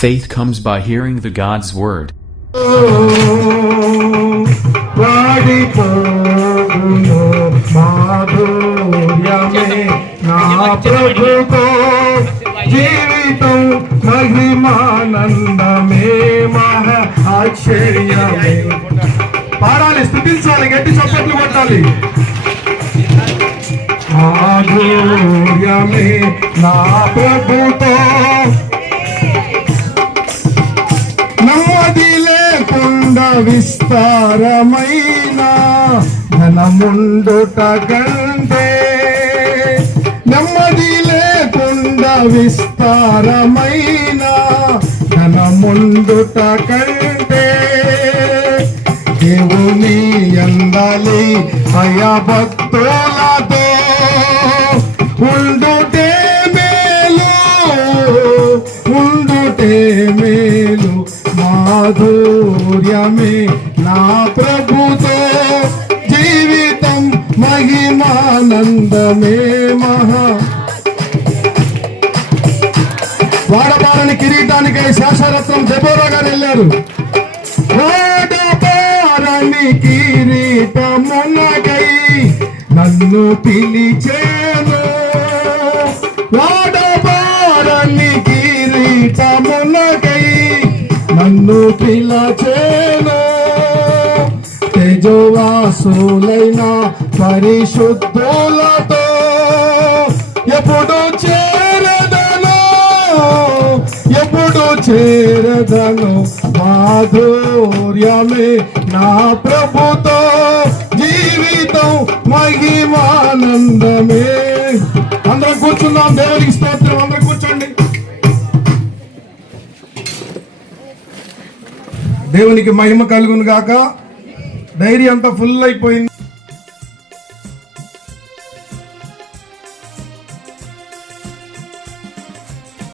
Faith comes by hearing the God's word. వాడిపోవును మాధుర్యమే నా ప్రభుతో జీవితం మహిమానందమే మహా ఆశ్చర్యమే. పాడాలి, స్తుతించాలి, గట్టి చప్పట్లు కొట్టాలి. మాధుర్యమే నా ప్రభుతో నమ్మది లేకుండా విస్తారమైన ధనముండుట కంటే, నెమ్మది లేకుండా విస్తారమైన ధనముండుట కంటే, దేవుని యందలి భయభక్తులతో ఉండుటే మేలు, ఉండుటే మేలు. మాధుర్యమే నా ప్రభుతో జీవితం మహిమానందమే మహా. వాడబారని కిరీటానికై శాసరత్నం దెబోరా గారు వెళ్ళారు. వాడబారని కిరీటమునకై నన్ను పిలిచేను, వాడబారని కిరీటమునకై నన్ను పిలిచేను. తేజోవాసులైన పరిశుద్ధులతో ఎప్పుడు చేరదను, ఎప్పుడు చేరదను. మాధుర్యమే నా ప్రభుతో జీవితం మహిమానందమే. అందరం కూర్చున్నాం, దేవునికి స్తోత్రం. అందరం కూర్చోండి. దేవునికి మహిమ కలుగును గాక. డైరీ అంతా ఫుల్ అయిపోయింది.